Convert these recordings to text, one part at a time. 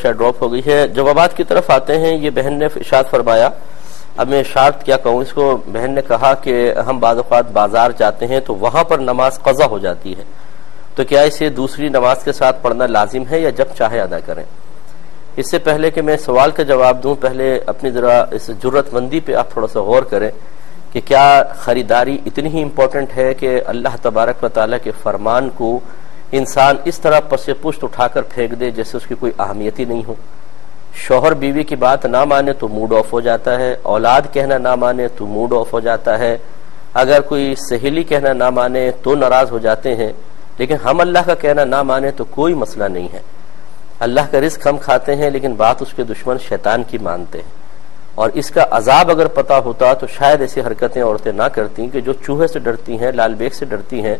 شاید ڈراپ ہو گئی ہے۔ جوابات کی طرف آتے ہیں۔ یہ بہن نے ارشاد فرمایا، اب میں ارشاد کیا کہوں اس کو، بہن نے کہا کہ ہم بعض اوقات بازار جاتے ہیں تو وہاں پر نماز قضا ہو جاتی ہے، تو کیا اسے دوسری نماز کے ساتھ پڑھنا لازم ہے یا جب چاہے ادا کریں؟ اس سے پہلے کہ میں سوال کا جواب دوں، پہلے اپنی ذرا اس جرت مندی پہ آپ تھوڑا سا غور کریں کہ کیا خریداری اتنی ہی امپورٹنٹ ہے کہ اللہ تبارک و تعالیٰ کے فرمان کو انسان اس طرح پس پشت اٹھا کر پھینک دے جیسے اس کی کوئی اہمیت ہی نہیں ہو؟ شوہر بیوی کی بات نہ مانے تو موڈ آف ہو جاتا ہے، اولاد کہنا نہ مانے تو موڈ آف ہو جاتا ہے، اگر کوئی سہیلی کہنا نہ مانے تو ناراض ہو جاتے ہیں، لیکن ہم اللہ کا کہنا نہ مانے تو کوئی مسئلہ نہیں ہے۔ اللہ کا رزق ہم کھاتے ہیں لیکن بات اس کے دشمن شیطان کی مانتے ہیں، اور اس کا عذاب اگر پتہ ہوتا تو شاید ایسی حرکتیں عورتیں نہ کرتیں کہ جو چوہے سے ڈرتی ہیں، لال بیگ سے ڈرتی ہیں،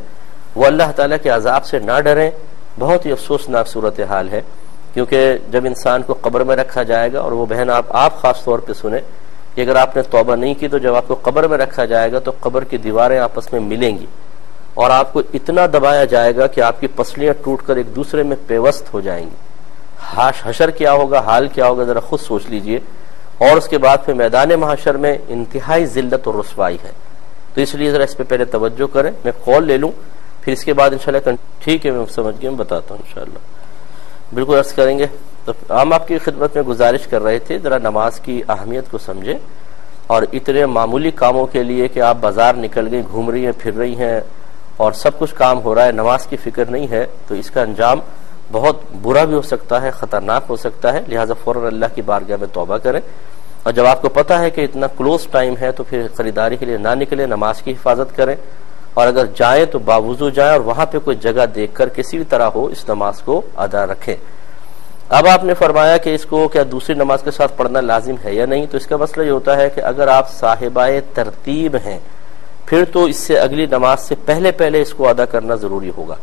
وہ اللہ تعالیٰ کے عذاب سے نہ ڈریں۔ بہت ہی افسوسناک صورتحال ہے، کیونکہ جب انسان کو قبر میں رکھا جائے گا، اور وہ بہن آپ خاص طور پہ سنیں کہ اگر آپ نے توبہ نہیں کی تو جب آپ کو قبر میں رکھا جائے گا تو قبر کی دیواریں آپس میں ملیں گی اور آپ کو اتنا دبایا جائے گا کہ آپ کی پسلیاں ٹوٹ کر ایک دوسرے میں پیوست ہو جائیں گی۔ حشر کیا ہوگا، حال کیا ہوگا، ذرا خود سوچ لیجئے۔ اور اس کے بعد پھر میدان محشر میں انتہائی ذلت اور رسوائی ہے، تو اس لیے ذرا اس پہ پہلے توجہ کریں۔ میں کال لے لوں، پھر اس کے بعد انشاءاللہ ٹھیک ہے، میں سمجھ گیا، میں بتاتا ہوں انشاءاللہ، بالکل عرض کریں گے۔ تو ہم آپ کی خدمت میں گزارش کر رہے تھے ذرا نماز کی اہمیت کو سمجھیں، اور اتنے معمولی کاموں کے لیے کہ آپ بازار نکل گئی، گھوم رہی ہیں، پھر رہی ہیں اور سب کچھ کام ہو رہا ہے، نماز کی فکر نہیں ہے، تو اس کا انجام بہت برا بھی ہو سکتا ہے، خطرناک ہو سکتا ہے، لہٰذا فوراً اللہ کی بارگاہ میں توبہ کریں۔ اور جب آپ کو پتہ ہے کہ اتنا کلوز ٹائم ہے تو پھر خریداری کے لیے نہ نکلیں، نماز کی حفاظت کریں، اور اگر جائیں تو باوضو جائیں اور وہاں پہ کوئی جگہ دیکھ کر کسی بھی طرح ہو اس نماز کو ادا رکھیں۔ اب آپ نے فرمایا کہ اس کو کیا دوسری نماز کے ساتھ پڑھنا لازم ہے یا نہیں، تو اس کا مسئلہ یہ ہوتا ہے کہ اگر آپ صاحبہ ترتیب ہیں پھر تو اس سے اگلی نماز سے پہلے اس کو ادا کرنا ضروری ہوگا۔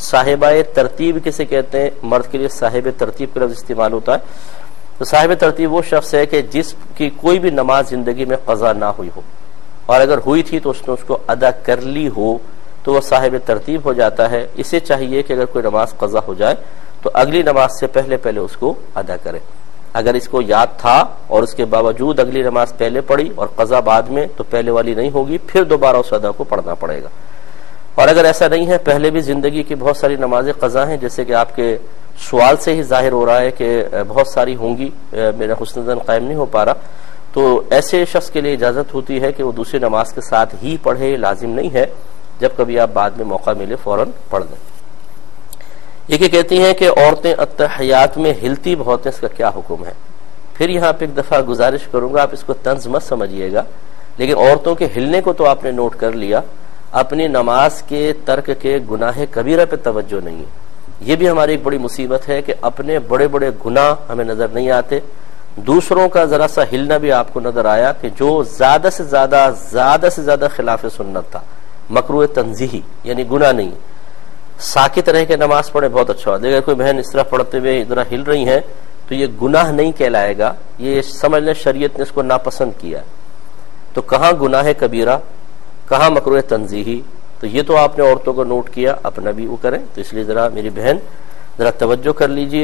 صاحبہ ترتیب کسے کہتے ہیں؟ مرد کے لیے صاحب ترتیب کا لفظ استعمال ہوتا ہے۔ تو صاحب ترتیب وہ شخص ہے کہ جس کی کوئی بھی نماز زندگی میں قضا نہ ہوئی ہو، اور اگر ہوئی تھی تو اس نے اس کو ادا کر لی ہو تو وہ صاحب ترتیب ہو جاتا ہے۔ اسے چاہیے کہ اگر کوئی نماز قضا ہو جائے تو اگلی نماز سے پہلے اس کو ادا کرے۔ اگر اس کو یاد تھا اور اس کے باوجود اگلی نماز پہلے پڑھی اور قضا بعد میں، تو پہلے والی نہیں ہوگی، پھر دوبارہ اس ادا کو پڑھنا پڑے گا۔ اور اگر ایسا نہیں ہے، پہلے بھی زندگی کی بہت ساری نمازیں قضا ہیں، جیسے کہ آپ کے سوال سے ہی ظاہر ہو رہا ہے کہ بہت ساری ہوں گی، میرا حسن ظن قائم نہیں ہو پا رہا، تو ایسے شخص کے لیے اجازت ہوتی ہے کہ وہ دوسری نماز کے ساتھ ہی پڑھے، لازم نہیں ہے، جب کبھی آپ بعد میں موقع ملے فوراً پڑھ دیں۔ یہ کہتی ہیں کہ عورتیں اتحیات میں ہلتی بہت ہیں، اس کا کیا حکم ہے؟ پھر یہاں پہ ایک دفعہ گزارش کروں گا، آپ اس کو طنز مت سمجھیے گا، لیکن عورتوں کے ہلنے کو تو آپ نے نوٹ کر لیا، اپنی نماز کے ترک کے گناہ کبیرہ پہ توجہ نہیں ہے۔ یہ بھی ہماری ایک بڑی مصیبت ہے کہ اپنے بڑے گناہ ہمیں نظر نہیں آتے، دوسروں کا ذرا سا ہلنا بھی آپ کو نظر آیا کہ جو زیادہ سے زیادہ خلاف سنت تھا، مکروہ تنزیہی، یعنی گناہ نہیں، ساکت رہ کے نماز پڑھے بہت اچھا ہوتا ہے۔ اگر کوئی بہن اس طرح پڑھتے ہوئے ادھر ہل رہی ہیں تو یہ گناہ نہیں کہلائے گا، یہ سمجھ لیں شریعت نے اس کو ناپسند کیا۔ تو کہاں گناہ کبیرہ، کہاں مکروہ تنزیہی؟ تو یہ تو آپ نے عورتوں کو نوٹ کیا، اپنا بھی وہ کریں۔ تو اس لیے ذرا میری بہن ذرا توجہ کر لیجئے۔